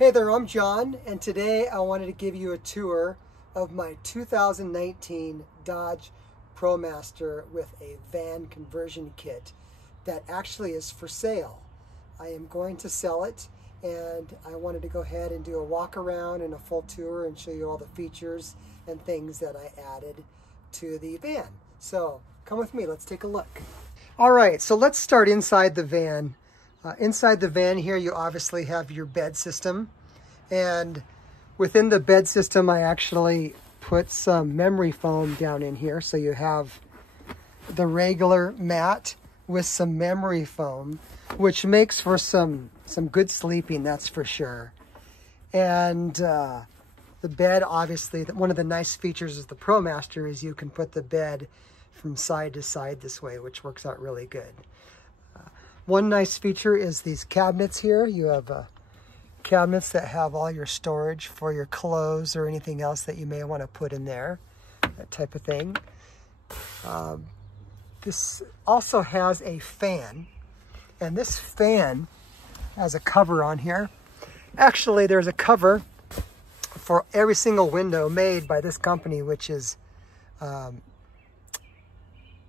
Hey there, I'm John, and today I wanted to give you a tour of my 2019 Dodge ProMaster with a van conversion kit that actually is for sale. I am going to sell it, and I wanted to go ahead and do a walk around and a full tour and show you all the features and things that I added to the van. So come with me, let's take a look. All right, so let's start inside the van. Inside the van here, you obviously have your bed system. And within the bed system, I actually put some memory foam down in here. So you have the regular mat with some memory foam, which makes for some good sleeping, that's for sure. And the bed, obviously, one of the nice features of the ProMaster is you can put the bed from side to side this way, which works out really good. One nice feature is these cabinets here. You have cabinets that have all your storage for your clothes or anything else that you may want to put in there, that type of thing. This also has a fan, and this fan has a cover on here. Actually, there's a cover for every single window made by this company, which is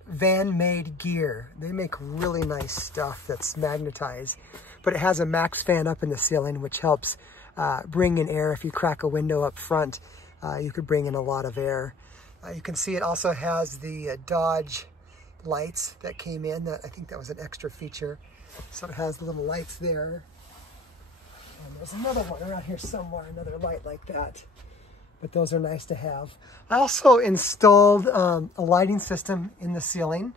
Van Made Gear. They make really nice stuff that's magnetized, but it has a max fan up in the ceiling, which helps bring in air. If you crack a window up front, you could bring in a lot of air. You can see it also has the Dodge lights that came in. I think that was an extra feature. So it has the little lights there. And there's another one around here somewhere, another light like that. But those are nice to have. I also installed a lighting system in the ceiling.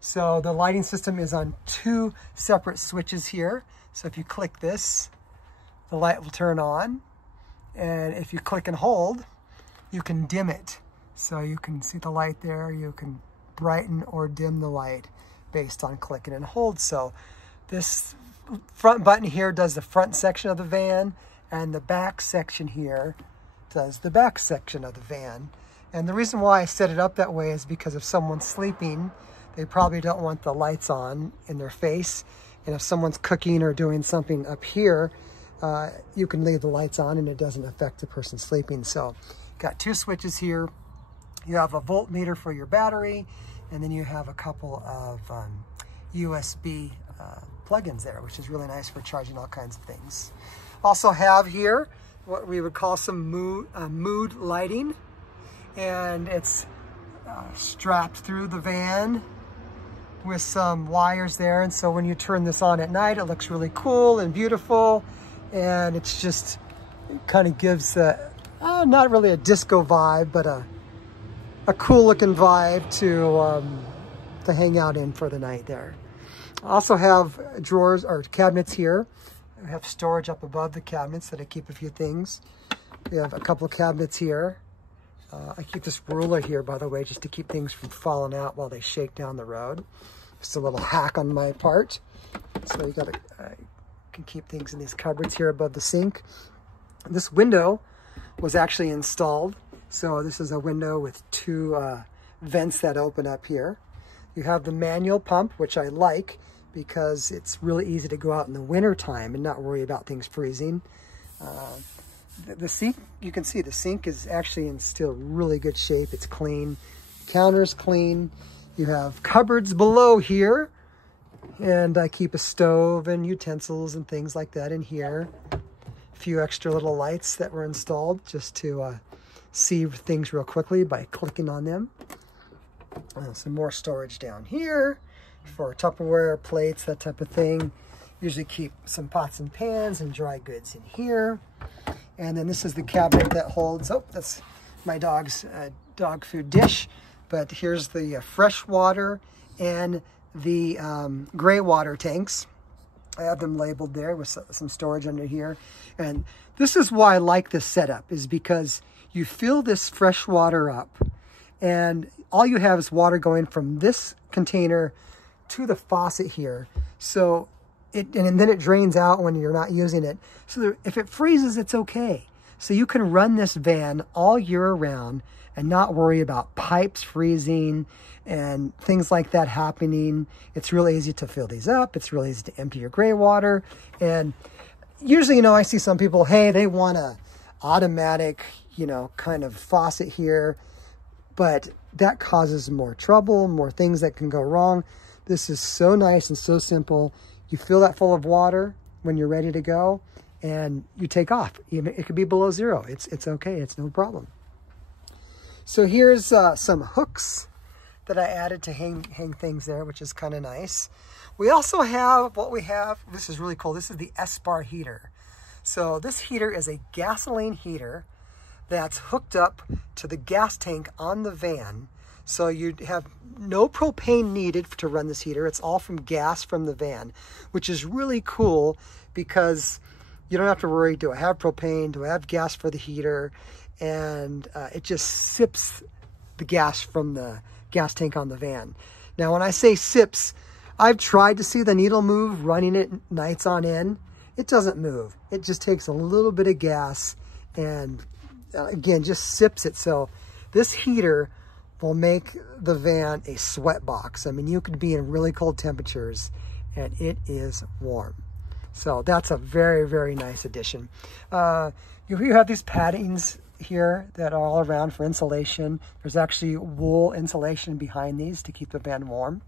So the lighting system is on two separate switches here. So if you click this, the light will turn on. And if you click and hold, you can dim it. So you can see the light there. You can brighten or dim the light based on clicking and hold. So this front button here does the front section of the van, and the back section here does the back section of the van. And the reason why I set it up that way is because if someone's sleeping, they probably don't want the lights on in their face. And if someone's cooking or doing something up here, you can leave the lights on and it doesn't affect the person sleeping. So got two switches here. You have a voltmeter for your battery, and then you have a couple of USB plugins there, which is really nice for charging all kinds of things. Also have here what we would call some mood lighting, and it's strapped through the van with some wires there. And so when you turn this on at night, it looks really cool and beautiful, and it's just, it kind of gives not really a disco vibe, but a cool looking vibe to hang out in for the night there. I also have drawers or cabinets here. I have storage up above the cabinets that I keep a few things. We have a couple of cabinets here. I keep this ruler here, by the way, just to keep things from falling out while they shake down the road. Just a little hack on my part. So you can keep things in these cupboards here above the sink. This window was actually installed. So this is a window with two vents that open up here. You have the manual pump, which I like because it's really easy to go out in the winter time and not worry about things freezing. The sink, you can see the sink is actually in still really good shape. It's clean. Counter's clean. You have cupboards below here, and I keep a stove and utensils and things like that in here. A few extra little lights that were installed just to see things real quickly by clicking on them. Some more storage down here for Tupperware, plates, that type of thing. Usually keep some pots and pans and dry goods in here. And then this is the cabinet that holds, oh, that's my dog's dog food dish. But here's the fresh water and the gray water tanks. I have them labeled there with some storage under here. And this is why I like this setup, is because you fill this fresh water up, and all you have is water going from this container to the faucet here. So and then it drains out when you're not using it. So if it freezes, it's okay. So you can run this van all year around and not worry about pipes freezing and things like that happening. It's really easy to fill these up. It's really easy to empty your gray water. And usually, you know, I see some people, hey, they want a automatic, you know, kind of faucet here, but that causes more trouble, more things that can go wrong. This is so nice and so simple. You fill that full of water when you're ready to go, and you take off. Even it could be below zero. It's okay. It's no problem. So here's some hooks that I added to hang things there, which is kind of nice. We also have this is really cool. This is the Espar heater. So this heater is a gasoline heater that's hooked up to the gas tank on the van. So you have no propane needed to run this heater. It's all from gas from the van, which is really cool because you don't have to worry, do I have propane? Do I have gas for the heater? And it just sips the gas from the gas tank on the van. Now, when I say sips, I've tried to see the needle move running it nights on end. It doesn't move. It just takes a little bit of gas and again, just sips it. So this heater will make the van a sweat box. I mean, you could be in really cold temperatures and it is warm. So that's a very, very nice addition. You have these paddings here that are all around for insulation. There's actually wool insulation behind these to keep the van warm.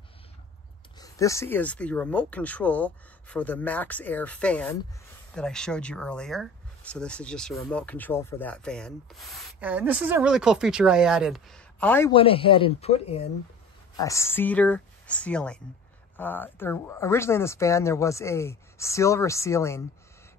This is the remote control for the Max Air fan that I showed you earlier. So this is just a remote control for that fan. And this is a really cool feature I added. I went ahead and put in a cedar ceiling. Originally in this van, there was a silver ceiling,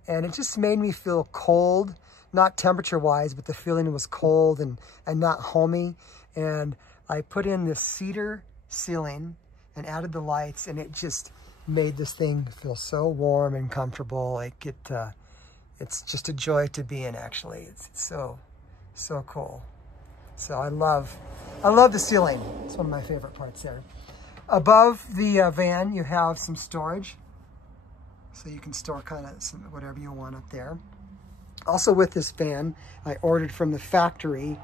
and it just made me feel cold, not temperature-wise, but the feeling was cold and not homey. And I put in this cedar ceiling and added the lights, and it just made this thing feel so warm and comfortable. Like it's just a joy to be in, actually. It's so cool. So I love the ceiling. It's one of my favorite parts there. Above the van, you have some storage. So you can store kind of whatever you want up there. Also with this van, I ordered from the factory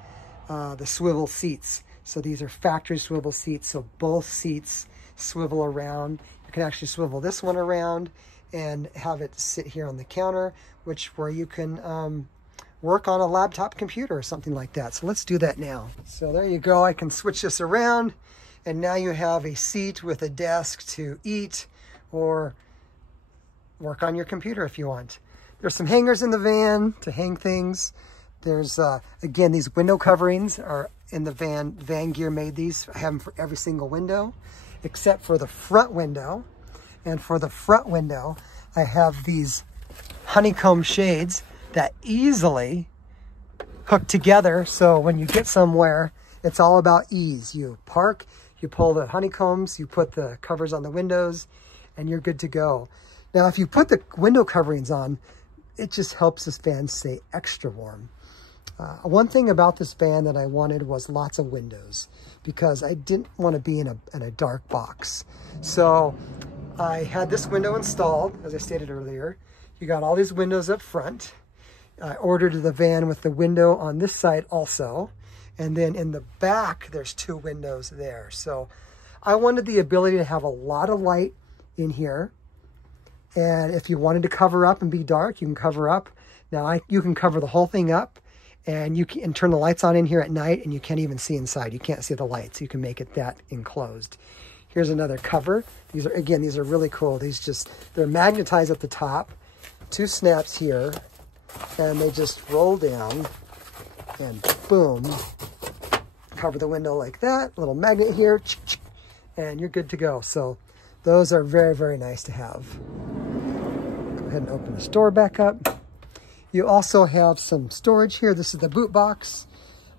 the swivel seats. So these are factory swivel seats. So both seats swivel around. You can actually swivel this one around and have it sit here on the counter, where you can work on a laptop computer or something like that. So let's do that now. So there you go. I can switch this around, and now you have a seat with a desk to eat or work on your computer if you want. There's some hangers in the van to hang things. There's, again, these window coverings are in the van. Van Gear made these. I have them for every single window, except for the front window. And for the front window, I have these honeycomb shades that easily hook together. So when you get somewhere, it's all about ease. You park, you pull the honeycombs, you put the covers on the windows, and you're good to go. Now, if you put the window coverings on, it just helps this van stay extra warm. One thing about this van that I wanted was lots of windows, because I didn't want to be in a dark box. So I had this window installed, as I stated earlier. You got all these windows up front. I ordered the van with the window on this side also. And then in the back, there's two windows there. So I wanted the ability to have a lot of light in here. And if you wanted to cover up and be dark, you can cover up. Now you can cover the whole thing up, and you can turn the lights on in here at night, and you can't even see inside. You can't see the lights. You can make it that enclosed. Here's another cover. These are really cool. They're magnetized at the top. Two snaps here, and they just roll down, and boom, cover the window like that. Little magnet here, and you're good to go. So those are very, very nice to have. Go ahead and open this door back up. You also have some storage here. This is the boot box.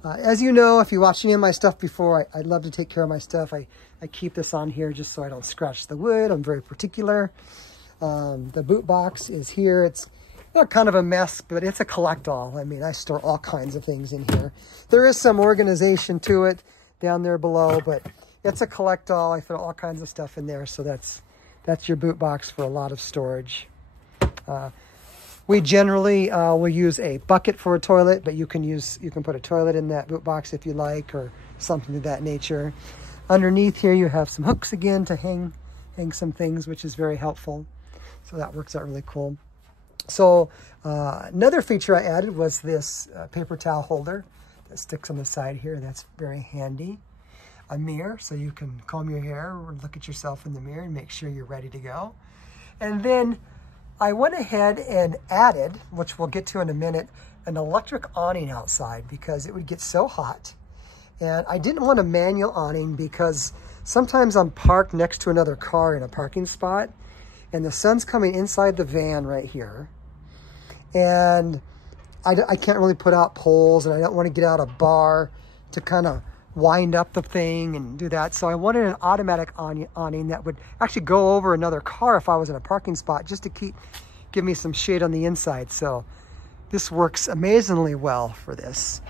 As you know, if you watched any of my stuff before, I love to take care of my stuff. I keep this on here just so I don't scratch the wood. I'm very particular. The boot box is here. It's kind of a mess, but it's a collect-all. I mean, I store all kinds of things in here. There is some organization to it down there below, but it's a collect-all. I throw all kinds of stuff in there, so that's your boot box for a lot of storage. We generally will use a bucket for a toilet, but you can put a toilet in that boot box if you like, or something of that nature. Underneath here, you have some hooks again to hang some things, which is very helpful. So that works out really cool. So another feature I added was this paper towel holder that sticks on the side here. That's very handy. A mirror, so you can comb your hair or look at yourself in the mirror and make sure you're ready to go. And then I went ahead and added, which we'll get to in a minute, an electric awning outside because it would get so hot. And I didn't want a manual awning because sometimes I'm parked next to another car in a parking spot and the sun's coming inside the van right here. And I can't really put out poles, and I don't want to get out a bar to kind of wind up the thing and do that. So I wanted an automatic awning that would actually go over another car if I was in a parking spot, just to give me some shade on the inside. So this works amazingly well for this.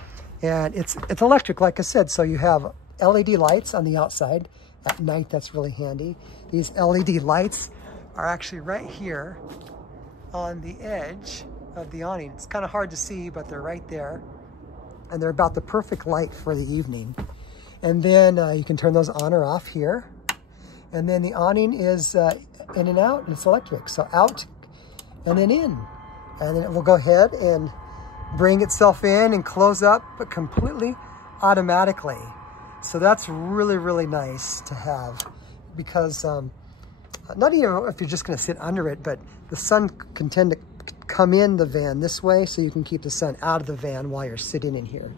And it's electric, like I said. So you have LED lights on the outside. At night, that's really handy. These LED lights are actually right here on the edge of the awning. It's kind of hard to see, but they're right there. And they're about the perfect light for the evening. And then you can turn those on or off here. And then the awning is in and out, and it's electric. So out and then in. And then it will go ahead and bring itself in and close up, but completely automatically. So that's really, really nice to have because not even if you're just going to sit under it, but the sun can tend to come in the van this way, so you can keep the sun out of the van while you're sitting in here.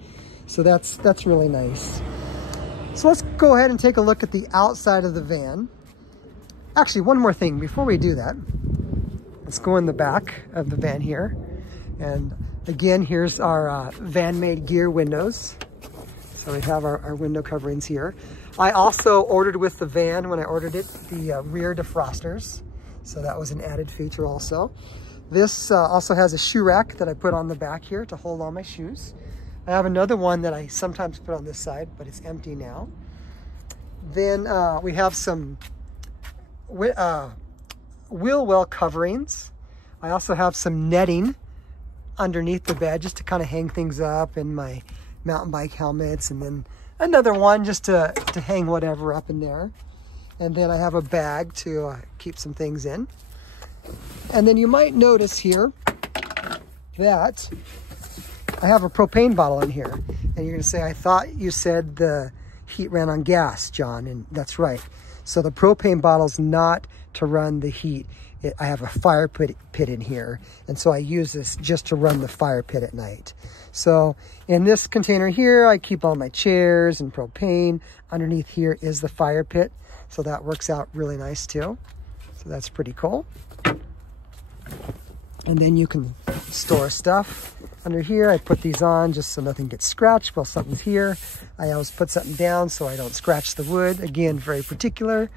So that's really nice. So let's go ahead and take a look at the outside of the van. Actually, one more thing before we do that. Let's go in the back of the van here. And again, here's our van-made gear windows. So we have our window coverings here. I also ordered with the van, when I ordered it, the rear defrosters. So that was an added feature also. This also has a shoe rack that I put on the back here to hold all my shoes. I have another one that I sometimes put on this side, but it's empty now. Then we have some wheel well coverings. I also have some netting underneath the bed just to kind of hang things up, and my mountain bike helmets, and then another one just to hang whatever up in there. And then I have a bag to keep some things in. And then you might notice here that I have a propane bottle in here. And you're gonna say, I thought you said the heat ran on gas, John, and that's right. So the propane bottle's not to run the heat. I have a fire pit in here, and so I use this just to run the fire pit at night. So in this container here, I keep all my chairs and propane. Underneath here is the fire pit, so that works out really nice too. So that's pretty cool. And then you can store stuff. Under here, I put these on just so nothing gets scratched while something's here. I always put something down so I don't scratch the wood. Again, very particular.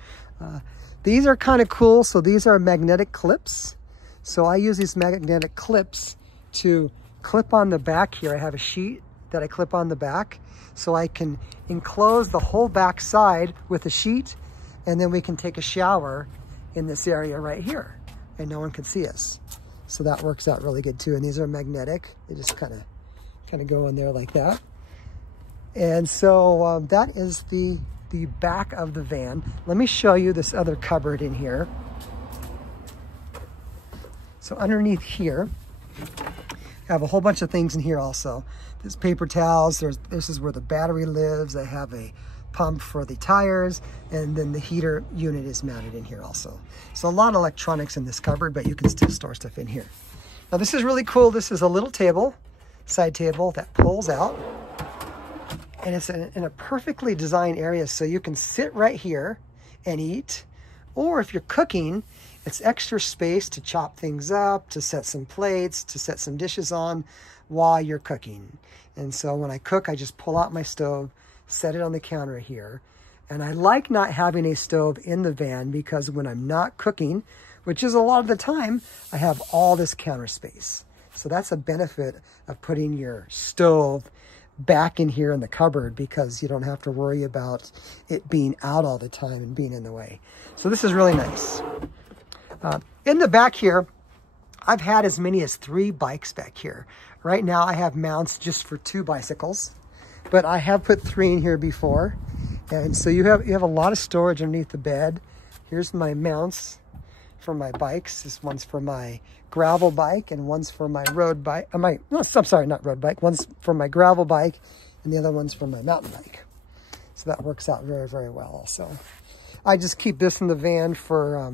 These are kind of cool. So these are magnetic clips. So I use these magnetic clips to clip on the back here. I have a sheet that I clip on the back, so I can enclose the whole back side with a sheet, and then we can take a shower in this area right here, and no one can see us. So that works out really good too. And these are magnetic. They just kind of go in there like that. And so that is the back of the van. Let me show you this other cupboard in here. So underneath here, I have a whole bunch of things in here also. There's paper towels. This is where the battery lives. I have a pump for the tires, and then the heater unit is mounted in here also. So a lot of electronics in this cupboard, but you can still store stuff in here. Now this is really cool. This is a little table, side table that pulls out. And it's in a perfectly designed area, so you can sit right here and eat. Or if you're cooking, it's extra space to chop things up, to set some plates, to set some dishes on while you're cooking. And so when I cook, I just pull out my stove, set it on the counter here. And I like not having a stove in the van because when I'm not cooking, which is a lot of the time, I have all this counter space. So that's a benefit of putting your stove back in here in the cupboard, because you don't have to worry about it being out all the time and being in the way. So this is really nice. In the back here, I've had as many as 3 bikes back here. Right now I have mounts just for 2 bicycles, but I have put 3 in here before. And so you have a lot of storage underneath the bed. Here's my mounts for my bikes. This one's for my gravel bike and one's for my road bike. I'm sorry, not road bike. One's for my gravel bike and the other one's for my mountain bike. So that works out very, very well also. I just keep this in the van for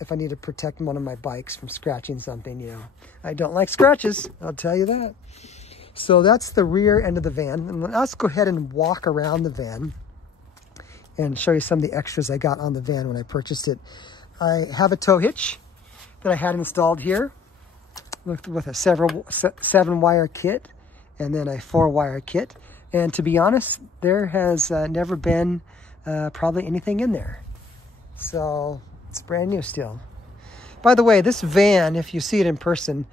if I need to protect one of my bikes from scratching something, you know. I don't like scratches, I'll tell you that. So that's the rear end of the van. And let's go ahead and walk around the van and show you some of the extras I got on the van when I purchased it. I have a tow hitch that I had installed here with a 7-wire kit and then a 4-wire kit. And to be honest, there has never been probably anything in there. So it's brand new still. By the way, this van, if you see it in person,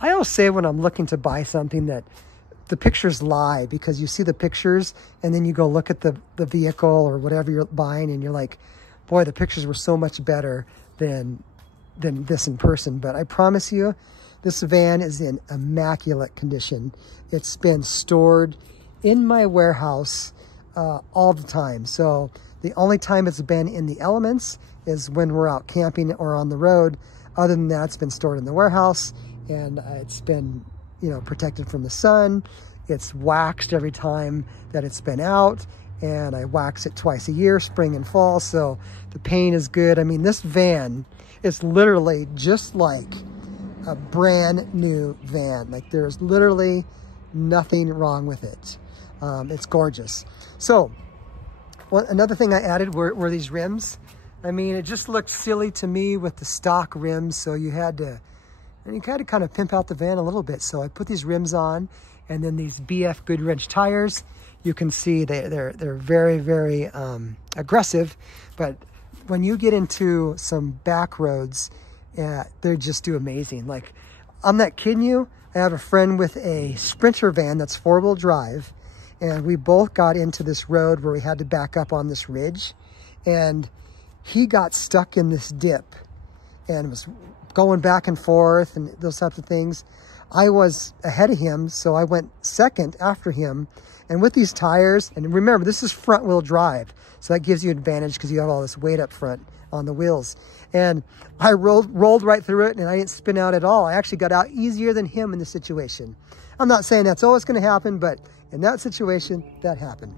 I always say when I'm looking to buy something that the pictures lie, because you see the pictures and then you go look at the vehicle or whatever you're buying and you're like, boy, the pictures were so much better than this in person. But I promise you, this van is in immaculate condition. It's been stored in my warehouse all the time. So the only time it's been in the elements is when we're out camping or on the road. Other than that, it's been stored in the warehouse, and it's been, you know, protected from the sun. It's waxed every time that it's been out, and I wax it twice a year, spring and fall, so the paint is good. I mean, this van is literally just like a brand new van. Like, there's literally nothing wrong with it. It's gorgeous. So another thing I added were these rims. I mean, it just looked silly to me with the stock rims, so you had to kind of pimp out the van a little bit. So I put these rims on, and then these BF Goodwrench tires. You can see they're very, very aggressive, but when you get into some back roads, they just do amazing. Like, I'm not kidding you. I have a friend with a Sprinter van that's 4-wheel drive, and we both got into this road where we had to back up on this ridge, and he got stuck in this dip and was going back and forth and those types of things. I was ahead of him, so I went second after him. And with these tires, and remember, this is front wheel drive, so that gives you advantage because you have all this weight up front on the wheels. And I rolled right through it, and I didn't spin out at all. I actually got out easier than him in this situation. I'm not saying that's always going to happen, but in that situation, that happened.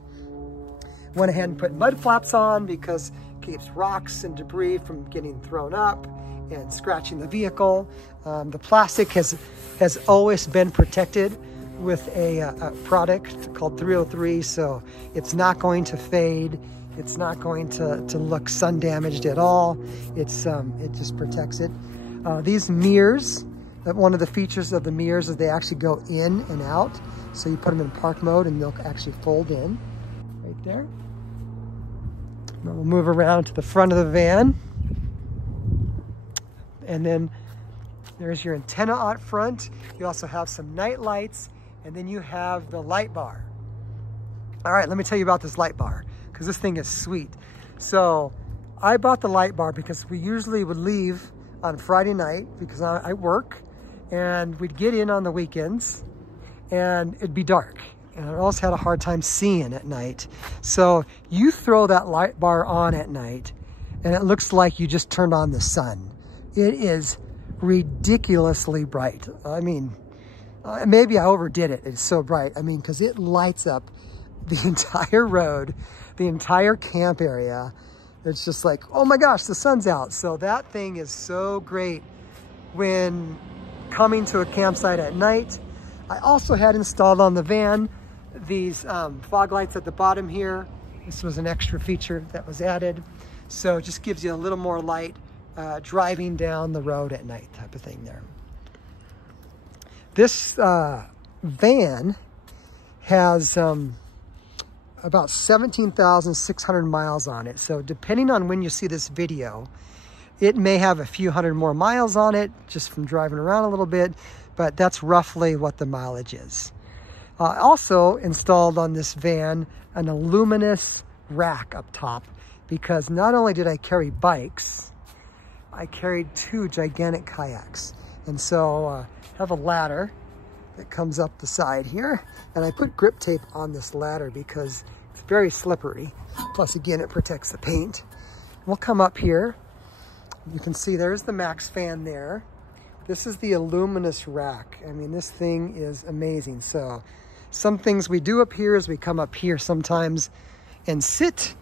Went ahead and put mud flaps on because it keeps rocks and debris from getting thrown up and scratching the vehicle. The plastic has always been protected with a product called 303, so it's not going to fade. It's not going to look sun damaged at all. It just protects it. These mirrors, one of the features of the mirrors is they actually go in and out. So you put them in park mode and they'll actually fold in right there. Now we'll move around to the front of the van. And then there's your antenna out front. You also have some night lights, and then you have the light bar. All right, let me tell you about this light bar, because this thing is sweet. So I bought the light bar because we usually would leave on Friday night because I work, and we'd get in on the weekends and it'd be dark. And I also had a hard time seeing at night. So you throw that light bar on at night and it looks like you just turned on the sun. It is ridiculously bright. I mean, maybe I overdid it. It's so bright. I mean, because it lights up the entire road, the entire camp area. It's just like, oh my gosh, the sun's out. So that thing is so great when coming to a campsite at night. I also had installed on the van these fog lights at the bottom here. This was an extra feature that was added. So it just gives you a little more light driving down the road at night type of thing there. This van has about 17,600 miles on it. So depending on when you see this video, it may have a few hundred more miles on it just from driving around a little bit, but that's roughly what the mileage is. Also installed on this van, an aluminess rack up top, because not only did I carry bikes, I carried 2 gigantic kayaks. And so I have a ladder that comes up the side here, and I put grip tape on this ladder because it's very slippery. Plus, again, it protects the paint. We'll come up here. You can see there's the max fan there. This is the aluminess rack. I mean, this thing is amazing. So some things we do up here is we come up here sometimes and sit.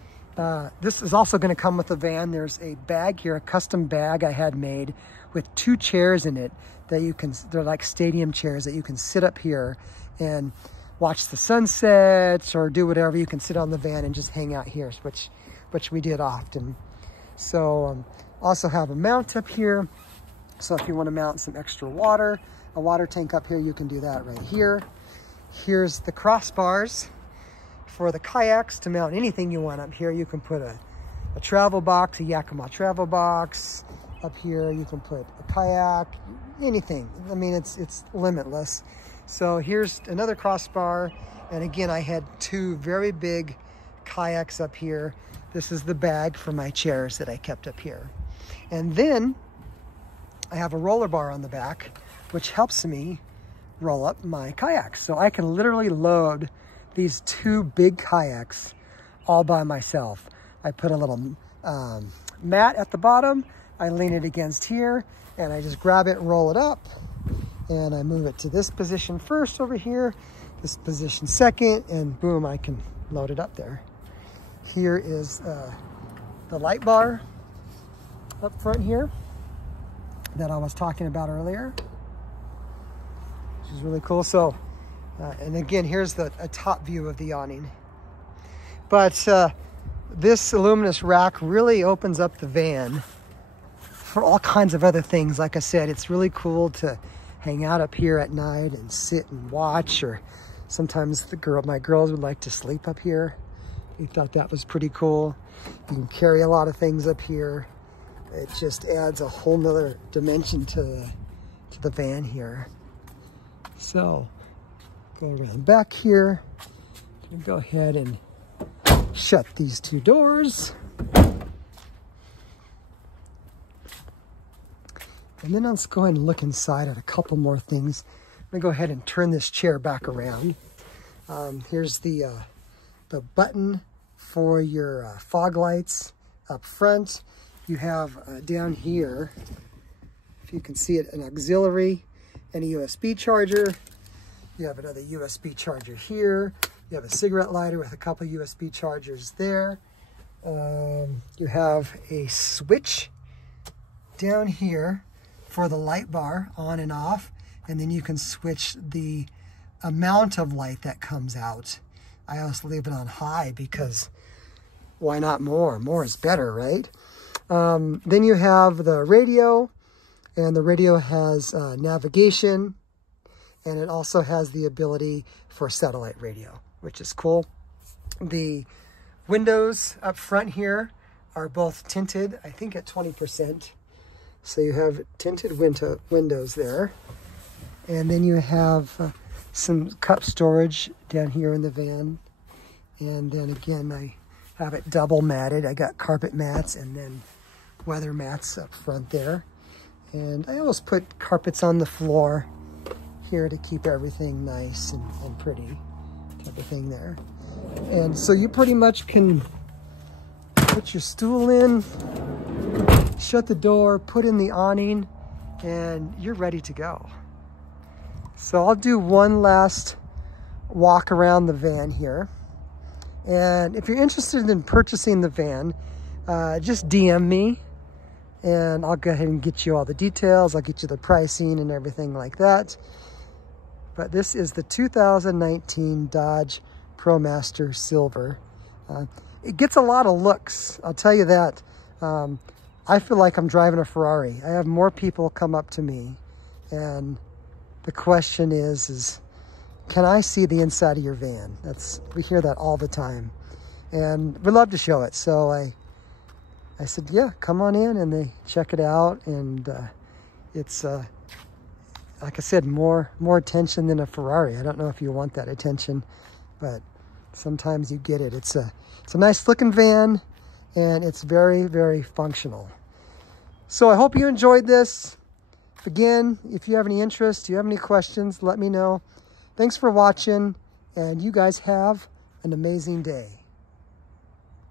This is also going to come with the van. There's a bag here, a custom bag I had made with 2 chairs in it that you can, they're like stadium chairs that you can sit up here and watch the sunsets or do whatever. You can sit on the van and just hang out here, which we did often. So also have a mount up here. So if you want to mount some extra water, a water tank up here, you can do that right here. Here's the crossbars for the kayaks to mount anything you want up here. You can put a travel box, a Yakima travel box. Up here, you can put a kayak, anything. I mean, it's limitless. So here's another crossbar. And again, I had 2 very big kayaks up here. This is the bag for my chairs that I kept up here. And then I have a roller bar on the back, which helps me roll up my kayaks. So I can literally load these 2 big kayaks all by myself. I put a little mat at the bottom. I lean it against here and I just grab it and roll it up. And I move it to this position first over here, this position second, and boom, I can load it up there. Here is the light bar up front here that I was talking about earlier, which is really cool. So, and again, here's a top view of the awning. But this aluminous rack really opens up the van for all kinds of other things. Like I said, it's really cool to hang out up here at night and sit and watch, or sometimes my girls would like to sleep up here. We thought that was pretty cool. You can carry a lot of things up here. It just adds a whole nother dimension to the van here. So go around back here. Go ahead and shut these 2 doors. And then let's go ahead and look inside at a couple more things. I'm gonna go ahead and turn this chair back around. Here's the button for your fog lights up front. You have down here, if you can see it, an auxiliary and a USB charger. You have another USB charger here. You have a cigarette lighter with a couple USB chargers there. You have a switch down here for the light bar on and off, and then you can switch the amount of light that comes out. I always leave it on high because why not more? More is better, right? Then you have the radio, and the radio has navigation, and it also has the ability for satellite radio, which is cool. The windows up front here are both tinted, I think at 20%. So you have tinted windows there. And then you have some cup storage down here in the van. And then again, I have it double matted. I got carpet mats and then weather mats up front there. And I always put carpets on the floor here to keep everything nice and pretty, type of thing there. And so you pretty much can put your stool in, shut the door, put in the awning, and you're ready to go. So I'll do one last walk around the van here. And if you're interested in purchasing the van, just DM me and I'll go ahead and get you all the details. I'll get you the pricing and everything like that. But this is the 2019 Dodge ProMaster Silver. It gets a lot of looks, I'll tell you that. I feel like I'm driving a Ferrari. I have more people come up to me and the question is can I see the inside of your van? We hear that all the time. And we love to show it. So I said, yeah, come on in, and they check it out. And it's, like I said, more attention than a Ferrari. I don't know if you want that attention, but sometimes you get it. It's a nice looking van, and it's very, very functional. So I hope you enjoyed this. Again, if you have any interest, you have any questions, let me know. Thanks for watching, and you guys have an amazing day.